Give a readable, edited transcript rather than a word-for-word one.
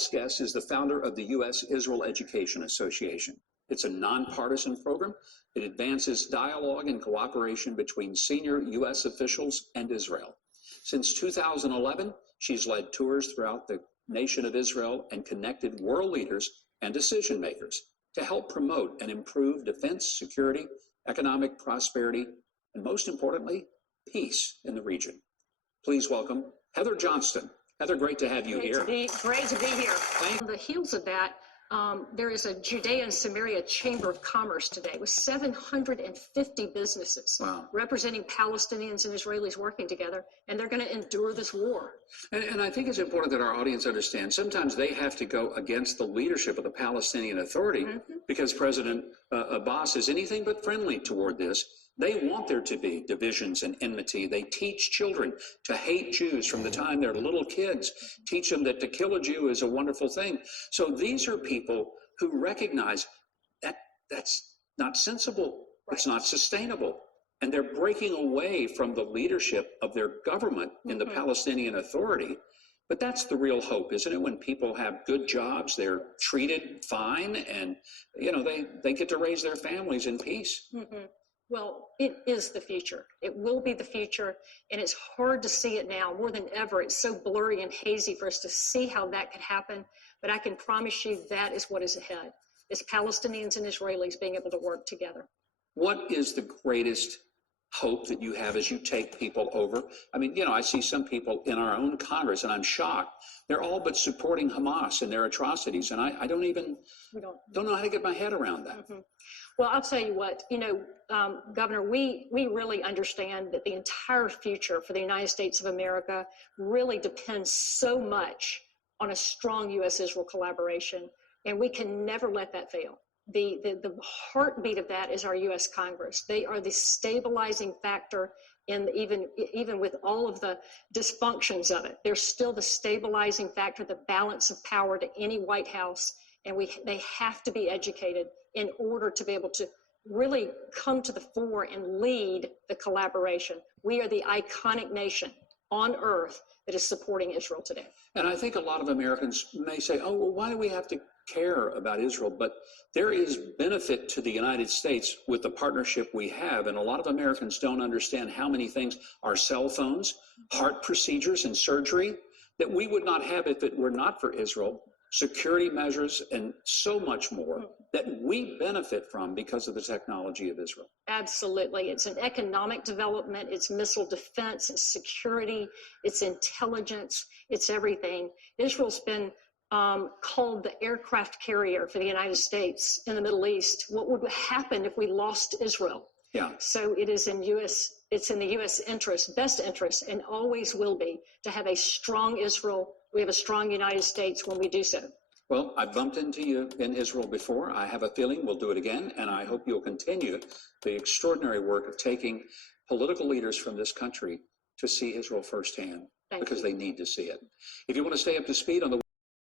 Next guest is the founder of the U.S.-Israel Education Association. It's a nonpartisan program. It advances dialogue and cooperation between senior U.S. officials and Israel. Since 2011, she's led tours throughout the nation of Israel and connected world leaders and decision makers to help promote and improve defense, security, economic prosperity, and most importantly, peace in the region. Please welcome Heather Johnston. Heather, great to have you here. Great to be here. On the heels of that, there is a Judea and Samaria Chamber of Commerce today with 750 businesses representing Palestinians and Israelis working together, and they're going to endure this war. And I think it's important that our audience understands sometimes they have to go against the leadership of the Palestinian Authority because President Abbas is anything but friendly toward this. They want there to be divisions and enmity. They teach children to hate Jews from the time they're little kids, teach them that to kill a Jew is a wonderful thing. So these are people who recognize that that's not sensible. It's not sustainable. And they're breaking away from the leadership of their government in the Palestinian Authority. But that's the real hope, isn't it? When people have good jobs, they're treated fine, and they get to raise their families in peace. Well, it is the future. It will be the future, and it's hard to see it now more than ever. It's so blurry and hazy for us to see how that could happen, but I can promise you that is what is ahead. It's Palestinians and Israelis being able to work together. What is the greatest hope that you have as you take people over? I mean, I see some people in our own Congress, and I'm shocked. They're all but supporting Hamas and their atrocities, and I don't know how to get my head around that. Well, I'll tell you what, Governor, we really understand that the entire future for the United States of America really depends so much on a strong U.S.-Israel collaboration, and we can never let that fail. The heartbeat of that is our U.S. Congress. They are the stabilizing factor in even with all of the dysfunctions of it. They're still the stabilizing factor, the balance of power to any White House, and they have to be educated in order to be able to really come to the fore and lead the collaboration. We are the iconic nation on earth that is supporting Israel today. And I think a lot of Americans may say, oh, well, why do we have to care about Israel? But there is benefit to the United States with the partnership we have. And a lot of Americans don't understand how many things, our cell phones, heart procedures and surgery, that we would not have if it were not for Israel, security measures, and so much more that we benefit from because of the technology of Israel. Absolutely. It's an economic development, it's missile defense, it's security, it's intelligence, it's everything. Israel's been called the aircraft carrier for the United States in the Middle East. What would happen if we lost Israel? Yeah. So it's in the U.S. interest, best interest, and always will be, to have a strong Israel. We have a strong United States when we do so. Well, I bumped into you in Israel before. I have a feeling we'll do it again, and I hope you'll continue the extraordinary work of taking political leaders from this country to see Israel firsthand, because they need to see it. If you want to stay up to speed on the